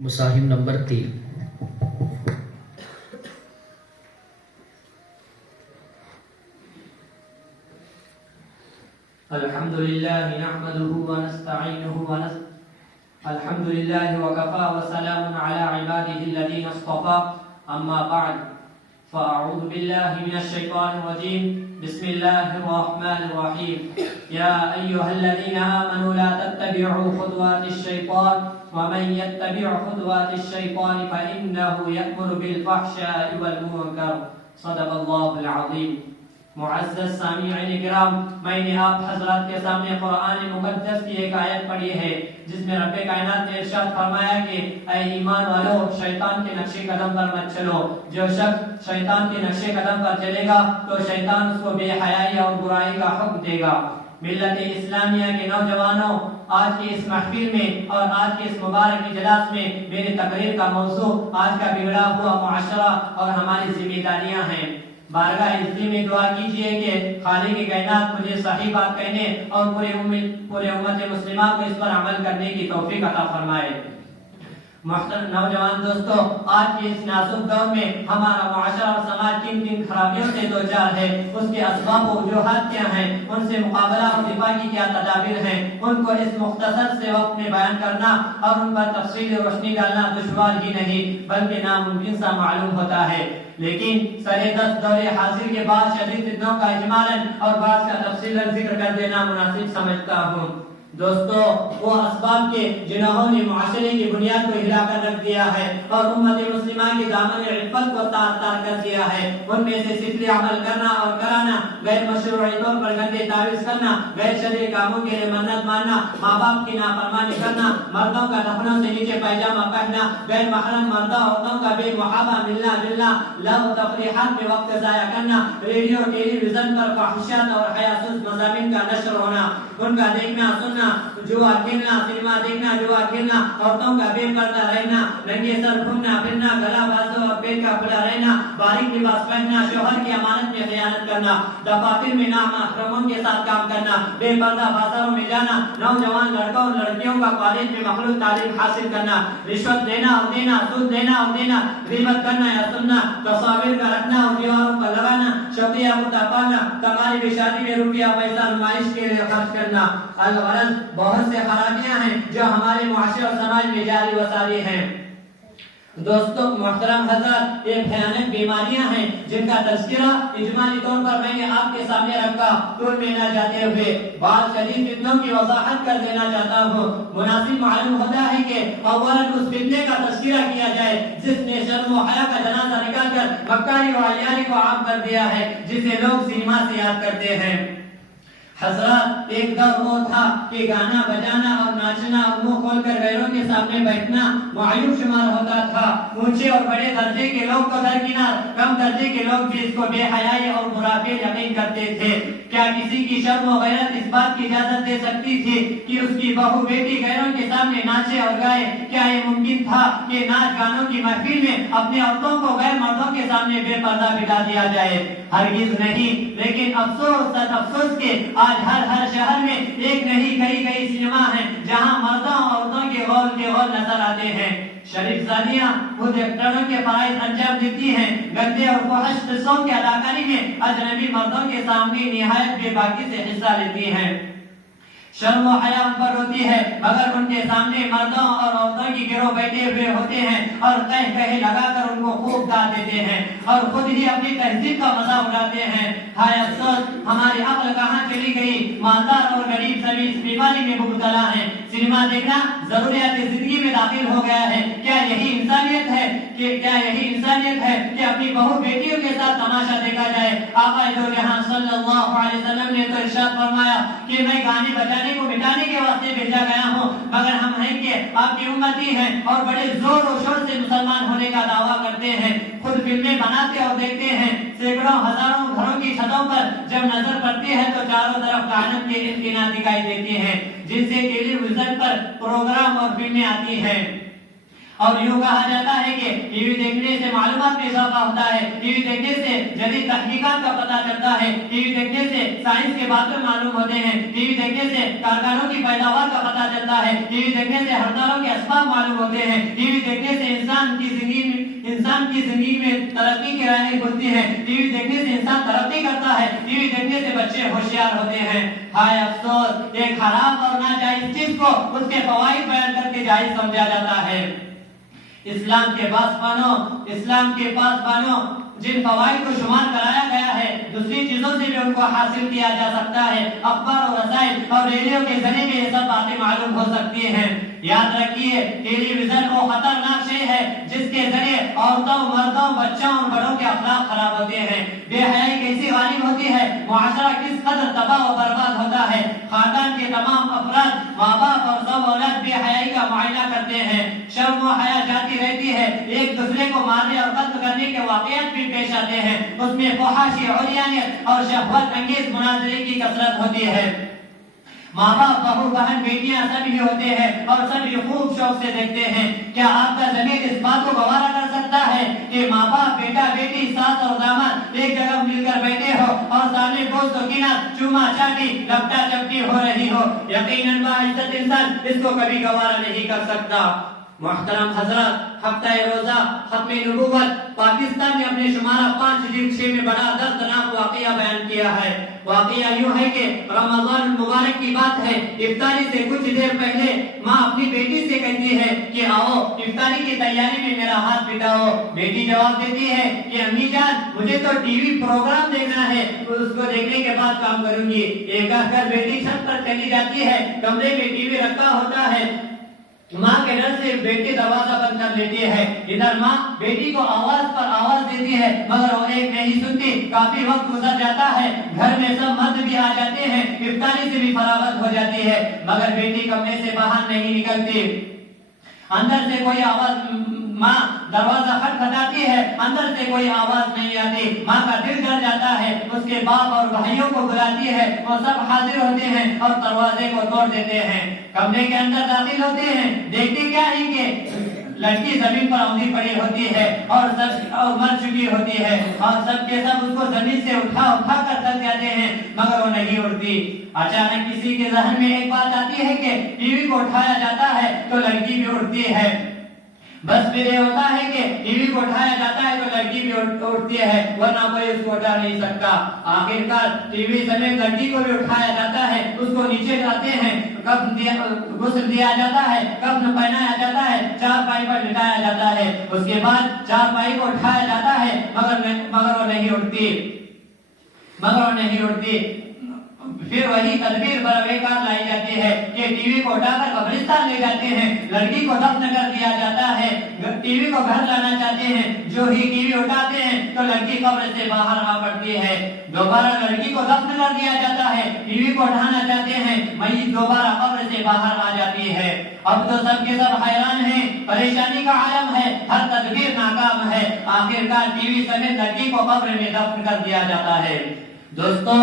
مصاحب number 3۔ الحمد لله نحمده ونستعينه الحمد لله وكفى وسلام على عباده الذين اصطفى أما بعد فأعوذ بالله من الشيطان الرجيم بسم الله الرحمن الرحيم يا أيها الذين آمنوا لا تتبعوا خطوات الشيطان ومن يتبع خطوات الشيطان فإنه يأمر بالفحشاء والمنكر صدق الله العظيم۔ معزز سامعین کرام، میں نے آپ حضرات کے سامنے قرآن مقدس کی ایک آیت پڑھی ہے جس میں رب کائنات نے ارشاد فرمایا کہ اے ایمان والو، شیطان کے نقش قدم پر مت چلو۔ جو شخص شیطان کے نقش قدم پر چلے گا تو شیطان اس کو بے حیائی اور برائی کا حکم دے گا۔ ملت اسلامیہ کے نوجوانوں، آج کی اس محفل میں اور آج کے اس مبارک اجلاس میں میری تقریر کا موضوع آج کا بگڑا ہوا معاشرہ اور ہماری ذمہ داریاں ہیں۔ بارگاہ عزی میں دعا کیجئے کہ خالق کائنات مجھے صحیح بات کہنے اور پورے امت مسلمہ کو اس پر عمل کرنے کی توفیق عطا فرمائے۔ محترم نوجوان دوستو، آج کے اس نازک دور میں ہمارا معاشرہ اور سماج کن کن خرابیوں سے دوچار ہے، اس کے اسباب و وجوہات کیا ہیں، ان سے مقابلہ اور دفاع کی کیا تدابیر ہیں، ان کو اس مختصر سے وقت میں بیان کرنا اور ان پر تفصیل روشنی ڈالنا دشوار ہی نہیں بلکہ ناممکن سا معلوم ہوتا ہے۔ لیکن سرے دست دور حاضر کے بعد شدید فتنوں کا اجمالاً اور بعض کا تفصیلاً ذکر کر دینا مناسب سمجھتا ہوں۔ دوستو، وہ اسباب کے جنہوں نے معاشرے کی بنیاد کو ہلا کر رکھ دیا ہے اور امت مسلمہ کے دامن عفت کو تار تار کر دیا ہے، ان میں سے ستر عمل کرنا اور کرانا، غیر مشروع طور پر گندے تعویذ کرنا، غیر شرعی کاموں کے لیے منت ماننا، ماں باپ کی نافرمانی کرنا، مردوں کا ٹخنوں سے نیچے پائجامہ پہننا، غیر محرم مردوں عورتوں کا بے محابہ ملنا جلنا، لغو تفریحات میں وقت ضائع کرنا، ریڈیو ٹیلی ویژن پر فحشیات اور حیاسوس مضامین کا نشر ہونا، ان کا دیکھنا سننا، جوا کھیلنا، سنیما دیکھنا، جوا کھیلنا، عورتوں کا بے پردہ رہنا، ننگے سر گھومنا پھرنا، گلا بازو اور پیٹ کا کھلا رہنا، باریک لباس پہننا، شوہر کی امانت میں خیانت کرنا، دفاتر میں نامحرموں کے ساتھ کام کرنا، بے پردہ بازاروں میں جانا، نوجوان لڑکوں اور لڑکیوں کا کالج میں مخلوط تعلیم حاصل کرنا، رشوت دینا اور دینا، سود دینا اور دینا، غیبت کرنا یا سننا، تصاویر کا رکھنا اور دیواروں پر لگانا، شوقیہ مدعا پالنا، تقاریب شادی میں روپیہ پیسہ نمائش کے لیے خرچ کرنا۔ الغرض بہت سے خرابیاں ہیں جو ہمارے معاشرے اور سماج میں جاری و ساری ہیں۔ دوستو محترم حضرات، یہ بھیانک بیماریاں ہیں جن کا تذکرہ اجمالی طور پر میں نے آپ کے سامنے رکھا، طول میں نہ جاتے ہوئے بعض شدید فتنوں کی وضاحت کر دینا چاہتا ہوں۔ مناسب معلوم ہوتا ہے کہ اولا اس فتنے کا تذکرہ کیا جائے جس نے شرم و حیا کا جنازہ نکال کر مکاری و عیاری کو عام کر دیا ہے، جسے لوگ سینما سے یاد کرتے ہیں۔ حضرات، ایک دور وہ تھا کہ گانا بجانا اور ناچنا اور منہ کھول کر غیروں کے سامنے بیٹھنا معیوب شمار ہوتا تھا۔ اونچے اور بڑے درجے کے لوگ تو درکنار، کم درجے کے لوگ بھی اس کو بے حیائی اور برافے یقین کرتے تھے۔ کیا کسی کی شرم و غیرت اس بات کی اجازت دے سکتی تھی کہ اس کی بہو بیٹی غیروں کے سامنے ناچے اور گائے؟ کیا یہ ممکن تھا کہ ناچ گانوں کی محفل میں اپنے عورتوں کو غیر مردوں کے سامنے بے پردہ بٹھا دیا جائے؟ ہرگز نہیں۔ لیکن افسوس افسوس کے آج ہر شہر میں ایک نہیں کئی سینما ہیں جہاں مردوں اور عورتوں کے غول نظر آتے ہیں۔ شریف زادیاں خود ایکٹروں کے فرائض انجام دیتی ہیں، گندے اور فحش قصوں کی اداکاری میں اجنبی مردوں کے سامنے نہایت بے باکی سے حصہ لیتی ہیں۔ شرم و حیا ان پر ہوتی ہے مگر ان کے سامنے مردوں اور عورتوں کی گروہ بیٹھے ہوئے ہوتے ہیں اور کہے لگا کر ان کو خوب گا دیتے ہیں اور خود ہی اپنی تہذیب کا مزہ اڑاتے ہیں۔ ہائے افسوس، ہماری عقل کہاں چلی گئی؟ مالدار اور غریب سبھی اس بیماری میں مبتلا ہیں۔ سینما دیکھنا ضروریات زندگی میں داخل ہو گیا ہے۔ کیا یہی انسانیت ہے کہ اپنی بہو بیٹیوں کے ساتھ تماشا دیکھا جائے؟ آقا دو جہاں صلی اللہ علیہ وسلم نے تو ارشاد فرمایا کہ میں گانے بجانے کو مٹانے کے واسطے بھیجا گیا ہوں، مگر ہم ہیں کہ آپ کی امتی ہیں اور بڑے زور و شور سے مسلمان ہونے کا دعویٰ کرتے ہیں، خود فلمیں بناتے اور دیکھتے ہیں۔ سینکڑوں ہزاروں گھروں کی چھتوں پر جب نظر پڑتی ہے تو چاروں طرف لعنت کے امکانات دکھائی دیتے ہیں جن سے ٹیلی ویژن پر پروگرام اور فلمیں آتی ہیں۔ اور یوں کہا جاتا ہے کہ ٹی وی دیکھنے سے معلومات میں اضافہ ہوتا ہے، ٹی وی دیکھنے سے جدید تحقیقات کا پتہ چلتا ہے، ٹی وی دیکھنے سے سائنس کے باتیں معلوم ہوتے ہیں، ٹی وی دیکھنے سے کارخانوں کی پیداوار کا پتہ چلتا ہے، ٹی وی دیکھنے سے ہڑتالوں کے اسباب معلوم ہوتے ہیں، ٹی وی دیکھنے سے انسان کی زندگی میں ترقی کی راہیں کھلتی ہیں، ٹی وی دیکھنے سے انسان ترقی کرتا ہے، ٹی وی دیکھنے سے بچے ہوشیار ہوتے ہیں۔ ہائے افسوس، ایک حرام اور ناجائز چیز کو اس کے فوائد بیان کر کے جائز سمجھا جاتا ہے۔ اسلام کے پاسبانوں جن فوائد کو شمار کرایا گیا ہے، دوسری چیزوں سے بھی ان کو حاصل کیا جا سکتا ہے۔ اخبار اور رسائل اور ریڈیو کے ذریعے بھی یہ سب باتیں معلوم ہو سکتی ہیں۔ یاد رکھیے، ٹیلی ویژن وہ خطرناک شے ہے جس کے ذریعے عورتوں، مردوں، بچوں اور بڑوں کے اخلاق خراب ہوتے ہیں۔ بے حیائی کیسی غالب ہوتی ہے، معاشرہ کس قدر تباہ و برباد ہوتا ہے۔ خاندان کے تمام افراد، ماں باپ اور سب اولاد بے حیائی کا معائنہ کرتے ہیں۔ شرم و حیا جاتی رہتی ہے، ایک دوسرے کو مارنے اور قتل کرنے کے واقعات بھی پیش آتے ہیں۔ اس میں فحاشی، عریانیت اور شہوت انگیز مناظرے کی کثرت ہوتی ہے۔ ماں باپ، بہو بہن، بیٹیاں سب ہی ہوتے ہیں اور سب ہی خوب شوق سے دیکھتے ہیں۔ کیا آپ کا ضمیر اس بات کو گوارا کر سکتا ہے کہ ماں باپ، بیٹا بیٹی، ساس اور داماد ایک جگہ مل کر بیٹھے ہو اور سامنے دوست و کنار، چوما چاٹی، لپٹا چپٹی ہو رہی ہو؟ یقیناً باعزت انسان اس کو کبھی گوارا نہیں کر سکتا۔ محترم حضرات، ہفتہ روزہ ختم نبوت پاکستان نے اپنے شمارہ 5 جلد 6 میں بڑا دردناک واقعہ بیان کیا ہے۔ واقعہ یوں ہے کہ رمضان المبارک کی بات ہے، افطاری سے کچھ دیر پہلے ماں اپنی بیٹی سے کہتی ہے کہ آؤ افطاری کی تیاری میں میرا ہاتھ بٹاؤ۔ بیٹی جواب دیتی ہے کہ امی جان، مجھے تو ٹی وی پروگرام دیکھنا ہے، اس کو دیکھنے کے بعد کام کروں گی۔ یہ کہہ کر بیٹی چھت پر چلی جاتی ہے۔ کمرے میں ٹی وی رکھا ہوتا ہے، ماں کے ڈر سے بیٹی دروازہ بند کر لیتی ہے۔ ادھر ماں بیٹی کو آواز پر آواز دیتی ہے مگر وہ ایک نہیں سنتی۔ کافی وقت گزر جاتا ہے، گھر میں سب مرد بھی آ جاتے ہیں، افطاری سے بھی فراغت ہو جاتی ہے مگر بیٹی کمرے سے باہر نہیں نکلتی۔ اندر سے کوئی آواز، ماں دروازہ کھٹکھٹاتی ہے، اندر سے کوئی آواز نہیں آتی۔ ماں کا دل ڈر جاتا ہے، اس کے باپ اور بھائیوں کو بلاتی ہے، وہ سب حاضر ہوتے ہیں اور دروازے کو توڑ دیتے ہیں۔ کمرے کے اندر داخل ہوتے ہیں، دیکھتے کیا ہے کہ لڑکی زمین پر اوندھی پڑی ہوتی ہے اور مر چکی ہوتی ہے، اور سب کے سب اس کو زمین سے اٹھا کر تھک جاتے ہیں مگر وہ نہیں اٹھتی۔ اچانک کسی کے ذہن میں ایک بات آتی ہے کہ ٹی وی کو اٹھایا جاتا ہے تو لڑکی بھی اٹھتی ہے۔ بس پھر یہ ہوتا ہے کہ ٹی وی کو اٹھایا جاتا ہے تو لڑکی بھی اٹھتی ہے، ورنہ کوئی اس کو اٹھا نہیں سکتا۔ آخرکار ٹی وی سمیت لڑکی کو بھی اٹھایا جاتا ہے، اس کو نیچے لاتے ہیں، غسل دیا جاتا ہے، کفن پہنایا جاتا ہے، چارپائی پر لٹایا جاتا ہے۔ اس کے بعد چارپائی کو اٹھایا جاتا ہے مگر وہ نہیں اٹھتی۔ پھر وہی تدبیر برویکار لائی جاتی ہے کہ ٹی وی کو اٹھا کر قبرستان لے جاتے ہیں، لڑکی کو دفن کر دیا جاتا ہے۔ ٹی وی کو گھر لانا چاہتے ہیں، جو ہی ٹی وی اٹھاتے ہیں تو لڑکی قبر سے باہر آ پڑتی ہے۔ دوبارہ لڑکی کو دفن کر دیا جاتا ہے، ٹی وی کو اٹھانا چاہتے ہیں، میت دوبارہ قبر سے باہر آ جاتی ہے۔ اب تو سب کے سب حیران ہیں، پریشانی کا عالم ہے، ہر تدبیر ناکام ہے۔ آخرکار ٹی وی سمیت لڑکی کو قبر میں دفن کر دیا جاتا ہے۔ دوستو،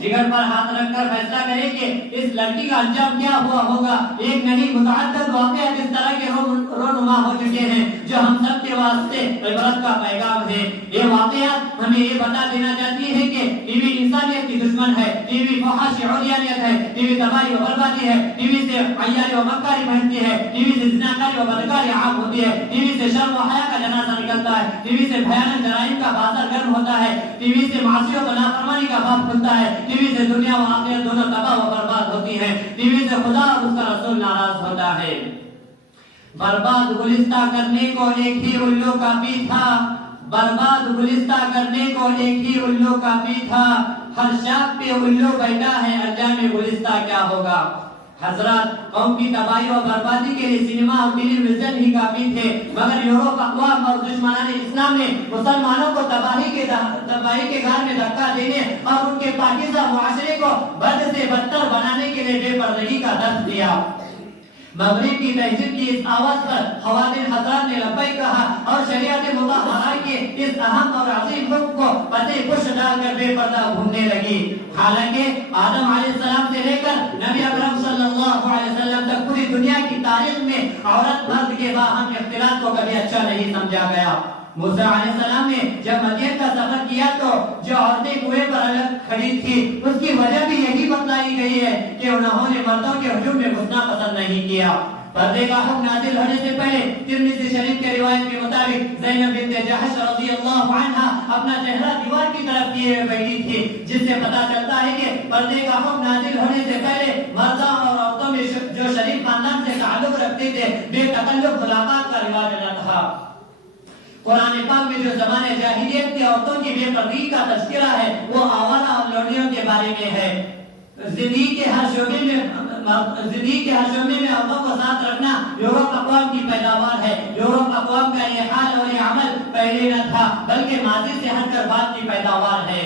جگر پر ہاتھ رکھ کر فیصلہ کریں کہ اس لڑکی کا انجام کیا ہوا ہوگا۔ ایک نہیں متعدد واقعات اس طرح کے رونما ہو چکے ہیں جو ہم سب کے واسطے عبرت کا پیغام ہے۔ یہ واقعات ہمیں یہ بتا دینا چاہتی ہے کہ ٹی وی انسانیت کی دشمن ہے، ٹی وی فحاشی عریانیت ہے، ٹی وی تباہی و بربادی ہے، ٹی وی سے عیاری و مکاری بہتی ہے، ٹی وی سے زناکاری و بدکاری عام ہوتی ہے، ٹی وی سے شرم و حیا کا جنازہ نکلتا ہے، ٹی وی سے بھیانک جرائم کا بازار گرم ہوتا ہے، ٹی وی سے معصیت و نافرمانی کا باب کھلتا ہے، ٹی وی سے دنیا و آخرت دونوں تباہ و برباد ہوتی ہیں، ٹی وی سے خدا اور اس کا رسول ناراض ہوتا ہے۔ برباد گلستہ کرنے کو ایک ہی الو کافی تھا، برباد گلستہ کرنے کو ایک ہی الو کافی تھا، ہر شاخ پہ الو بیٹھا ہے، انجام گلستہ کیا ہوگا۔ حضرات، قوم کی تباہی و بربادی کے لیے سینما اور ٹیلی ویژن ہی کافی تھے مگر یورپ اقوام اور دشمنان اسلام نے مسلمانوں کو تباہی کے گھر میں دھکا دینے اور ان کے پاکیزہ معاشرے کو بد سے بدتر بنانے کے لیے بے پردگی کا درس دیا۔ مغرب کی تہذیب کی اس آواز پر خواتین حضرات نے لبیک کہا اور شریعت مطہرہ کے اس اہم اور عظیم حکم کو پتے پش ڈال کر بے پردہ گھومنے لگی۔ حالانکہ آدم علیہ السلام سے لے کر نبی اکرم صلی اللہ علیہ وسلم تک پوری دنیا کی تاریخ میں عورت مرد کے باہم اختلاط کو کبھی اچھا نہیں سمجھا گیا۔ موسیٰ علیہ السلام نے جب مدین کا سفر کیا تو جو عورتیں کنویں پر الگ کھڑی تھی اس کی وجہ بھی یہی بتلائی گئی ہے کہ انہوں نے مردوں کے ہجوم میں گھسنا پسند نہیں کیا۔ پردے کا حکم نازل ہونے سے پہلے ترمذی شریف کے روایت کے مطابق زینب بنت جحش رضی اللہ عنہا اپنا چہرہ دیوار کی طرف کیے ہوئے بیٹھی تھی، جس سے پتہ چلتا ہے کہ پردے کا حکم نازل ہونے سے پہلے مردوں اور عورتوں میں جو شریف خاندان سے تعلق رکھتے تھے بے تکلف ملاقات کا رواج نہ تھا۔ قرآن پاک میں جو زمانے جاہلیت کی عورتوں کی بے پردگی کا تذکرہ ہے وہ آوارہ اور لونڈیوں کے بارے میں ہے۔ زندگی کے ہر شعبے میں عورتوں کو ساتھ رکھنا یورپ اقوام کی پیداوار ہے۔ یورپ اقوام کا یہ حال اور یہ عمل پہلے نہ تھا بلکہ ماضی سے ہٹ کر بعد کی پیداوار ہے۔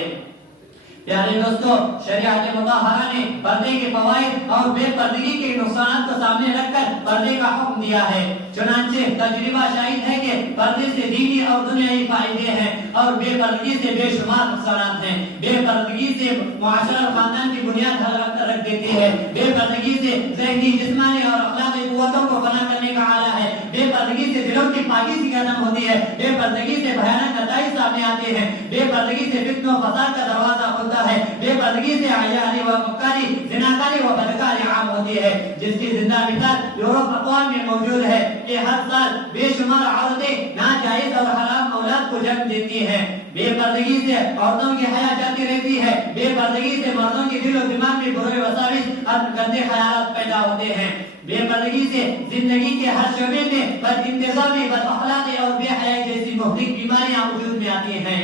پیارے دوستو، شریعت مطہرہ نے پردے کے فوائد اور بے پردگی کے نقصانات کو سامنے رکھ کر پردے کا حکم دیا ہے۔ چنانچہ تجربہ شاہد ہے کہ پردے سے دینی اور دنیاوی فائدے ہیں اور بے پردگی سے بے شمار نقصانات ہیں۔ بے پردگی سے معاشرہ اور خاندان کی بنیاد رکھ دیتی ہے۔ بے پردگی سے ذہنی، جسمانی اور اخلاقی قوتوں کو فنا کرنے کا آلہ ہے۔ بے پردگی سے دلوں کی پاکیزگی ختم ہوتی ہے۔ بے پردگی سے بھیانک نتائج سامنے آتے ہیں۔ بے پردگی سے فتنہ و فساد کا دروازہ کھلتا ہے۔ بے پردگی سے عیاری و مکاری، زناکاری و بدکاری عام ہوتی ہے، جس کی زندہ مثال یورپ اقوام میں موجود ہے کہ ہر سال بے شمار عورتیں ناجائز اور حرام اولاد کو جنم دیتی ہیں۔ بے پردگی سے عورتوں کی حیا جاتی رہتی ہے۔ بے پردگی سے مردوں کے دل و دماغ میں برے وساوس اور گندے خیالات پیدا ہوتے ہیں۔ بے پردگی سے زندگی کے ہر شعبے میں بد انتظامی، بد اخلاقی اور بے حیائی جیسی مہلک بیماریاں وجود میں آتی ہیں۔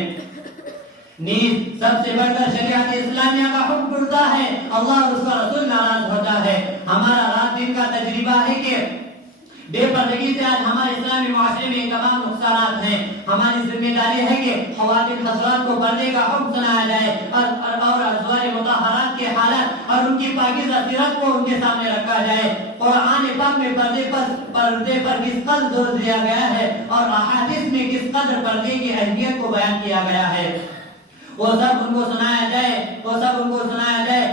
نیز سب سے بڑھ کر شریعت اسلامیہ کا حکم ٹوٹتا ہے، اللہ اور اس کا رسول ناراض ہوتا ہے۔ ہمارا رات دن کا تجربہ ہے کہ بے پردگی سے آج ہمارے اسلامی معاشرے میں تمام نقصانات ہیں۔ ہماری ذمہ داری ہے کہ خواتین حضرات کو پردے کا حکم سنایا جائے اور ازواج مطہرات کے حالات اور ان کی پاکیزہ سیرت کو ان کے سامنے رکھا جائے۔ قرآن پاک میں پردے پر کس قدر زور دیا گیا ہے اور احادیث میں کس قدر پردے کی اہمیت کو بیان کیا گیا ہے، وہ سب ان کو سنایا جائے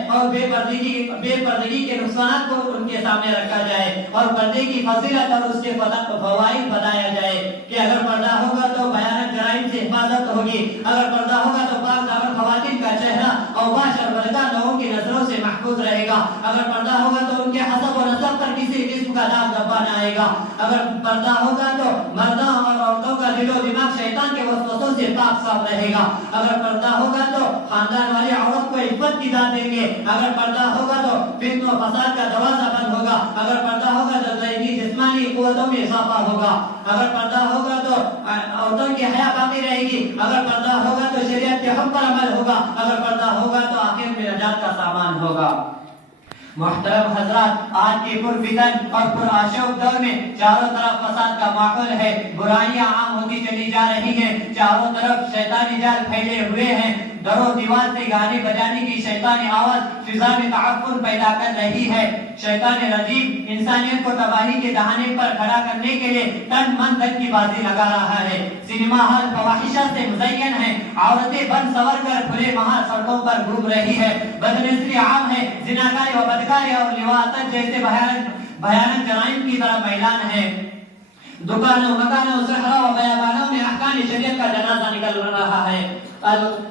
اور بے پردگی کے نقصانات کو ان کے سامنے رکھا جائے اور پردے کی فضیلت اور اس کے فوائد بتایا جائے کہ اگر پردہ ہوگا تو بھیانک جرائم سے حفاظت ہوگی، اگر پردہ ہوگا تو پاک دامن خواتین کا چہرہ اوباش اور بدکار لوگوں کی نظروں سے محفوظ رہے گا، اگر پردہ ہوگا تو ان کے حسب و نسب پر کسی قسم کا داغ دھبا نہ آئے گا، اگر پردہ ہوگا تو مردوں اور عورتوں کا دل و دماغ شیطان کے وسوسوں سے پاک صاف رہے گا، اگر پردہ ہوگا تو خاندان والے عورت کو عزت کی داد دیں گے، اگر پردہ ہوگا تو فتنہ و فساد کا دروازہ بند ہوگا، اگر پردہ ہوگا تو ذہنی جسمانی قوتوں میں اضافہ ہوگا، اگر پردہ ہوگا تو عورتوں کی حیا باقی رہے گی، اگر پردہ ہوگا تو شریعت کے حکم پر عمل ہوگا، اگر پردہ ہوگا تو آخر میں نجات کا سامان ہوگا۔ محترم حضرات، آج کے پرفتن اور پرآشوب دور میں چاروں طرف فساد کا ماحول ہے، برائیاں عام ہوتی چلی جا رہی ہیں، چاروں طرف شیطانی جال پھیلے ہوئے ہیں، در و دیوار سے گانے بجانے کی شیطانی آواز فضا میں تعفن پیدا کر رہی ہے۔ شیطان رجیم انسانیت کو تباہی کے دہانے پر کھڑا کرنے کے لیے تن من دھن کی بازی لگا رہا ہے۔ سینما ہال فواحشہ سے مزین ہے، عورتیں بن سور کر کھلے مہار سڑکوں پر گھوم رہی ہے، بدنظری عام ہے، زناکاری و بدکاری اور لواطت جیسے بھیانک جرائم کی طرف میلان ہے۔ دکانوں، مکانوں، صحراؤں و بیابانوں میں احکام شریعت کا جنازہ نکل رہا ہے۔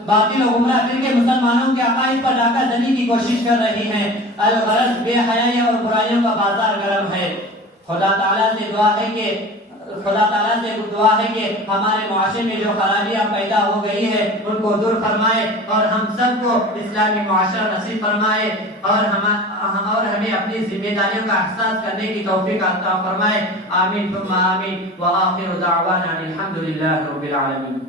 باطل و گمراہ فرقے مسلمانوں کے عقائد پر ڈاکہ زنی کی کوشش کر رہی ہیں۔ الغرض بے حیائی اور برائیوں کا بازار گرم ہے۔ خدا تعالیٰ سے دعا ہے کہ ہمارے معاشرے میں جو خرابیاں پیدا ہو گئی ہے ان کو دور فرمائے اور ہم سب کو اسلامی معاشرہ نصیب فرمائے اور ہمیں اپنی ذمہ داریوں کا احساس کرنے کی توفیق عطا فرمائے۔ آمین ثم آمین، وآخر دعوانا الحمد للہ رب العالمین۔